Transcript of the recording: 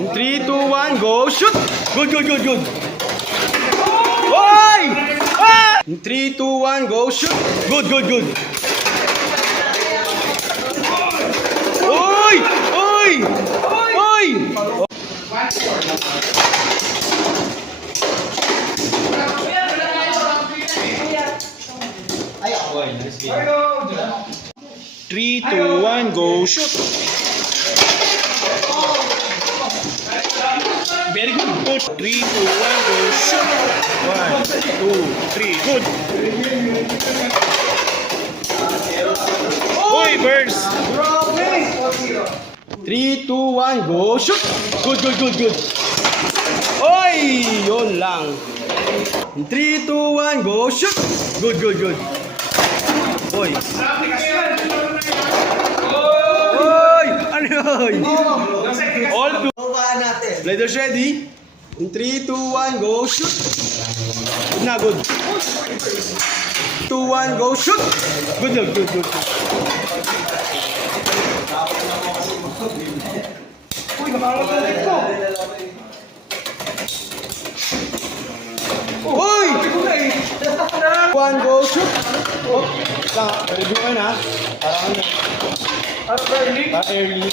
In 3, 2, 1, go! Shoot! Good, good, good, good! Oy! Ah! In 3, 2, 1, go! Shoot! Good, good, good! Oy! Oy! Oy! Three, two, one, go shoot! Very good. Good. 3, 2, 1, go shoot! 1, 2, 3, good. Oy, burst! 3, 2, 1, go shoot! Good, good, good, good. Oy, yun lang. 3, 2, 1, go shoot! Good, good, good. Oy. Oy! Ano yun? All two. Players ready? In 3, 2, 1, go shoot! Good na, good. 2, 1, go shoot! Good, good, good, good. Uy, nakakatulit ko. Uy! 1, go shoot! Oh, lang, review kayo na. Parang early. Parang early.